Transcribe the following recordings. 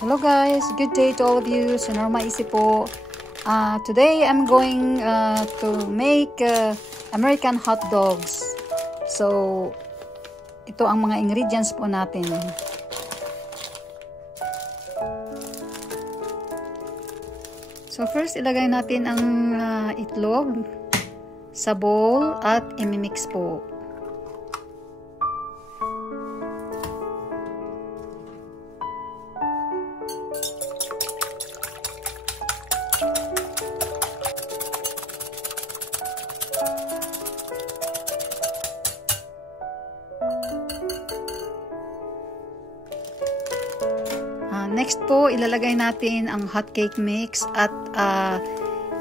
Hello guys, good day to all of you. So Norma Isi po. Today I'm going to make American hot dogs. So ito ang mga ingredients po natin. So first ilagay natin ang itlog sa bowl at imimix po. Next po, ilalagay natin ang hot cake mix at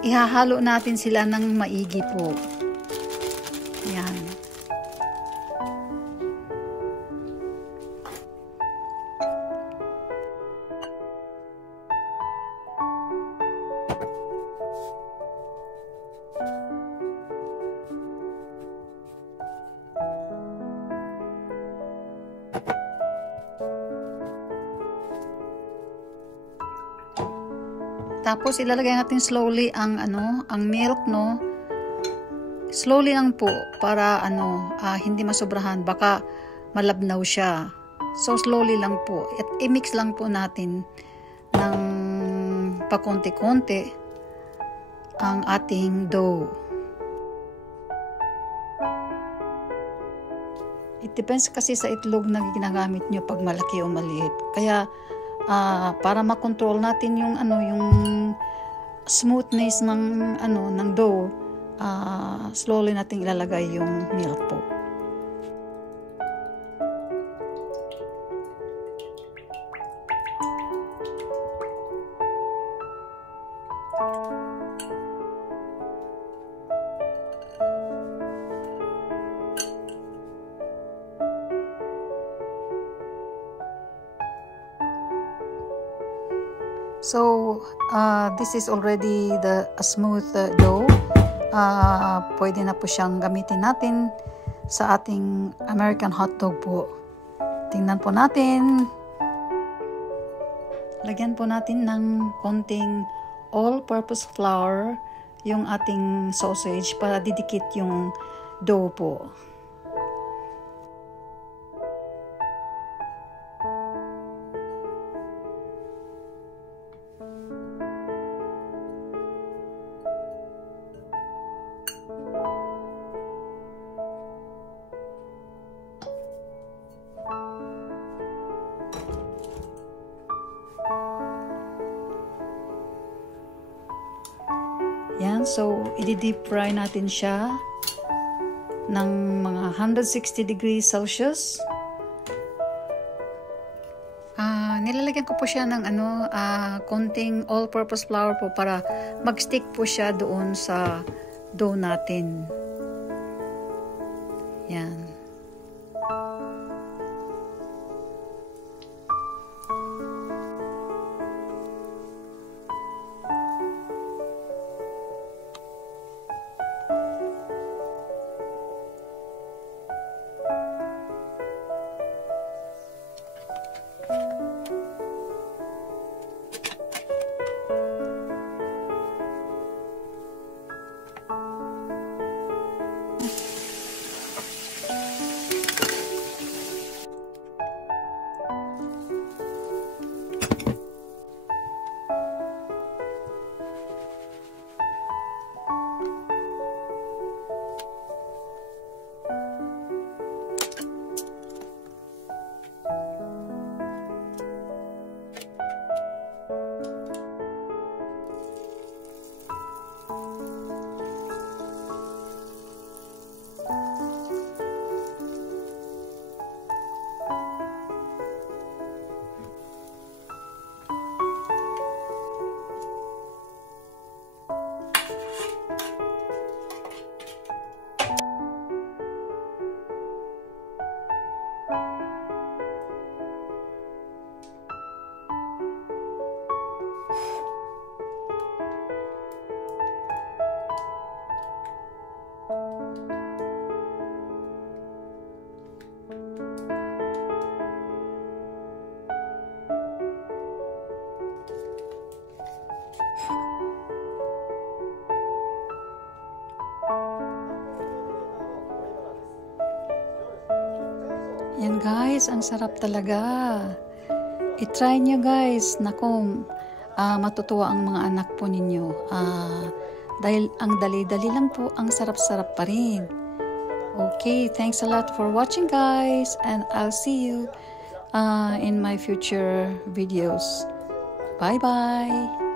ihahalo natin sila ng maigi po. Yan. Tapos ilalagay natin slowly ang milk, no. Slowly lang po para hindi masobrahan, baka malabnaw siya. So slowly lang po. At i-mix lang po natin ng pakonti-konti ang ating dough. It depends kasi sa itlog na ginagamit nyo pag malaki o maliit. Kaya para makontrol natin yung smoothness ng dough, slowly natin ilalagay yung milk po. So, this is already a smooth dough. Pwede na po siyang gamitin natin sa ating American hot dog po. Tingnan po natin. Lagyan po natin ng konting all-purpose flour yung ating sausage para didikit yung dough po. Yan, so i-deep fry natin siya ng mga 160 degrees Celsius. Nilalagyan ko po siya ng konting all-purpose flour po para mag-stick po siya doon sa dough natin. Yan. Yan guys, ang sarap talaga. I-try nyo guys. Naku, matutuwa ang mga anak po ninyo. Dahil ang dali-dali lang po, ang sarap-sarap pa rin. Okay, thanks a lot for watching guys. And I'll see you in my future videos. Bye-bye.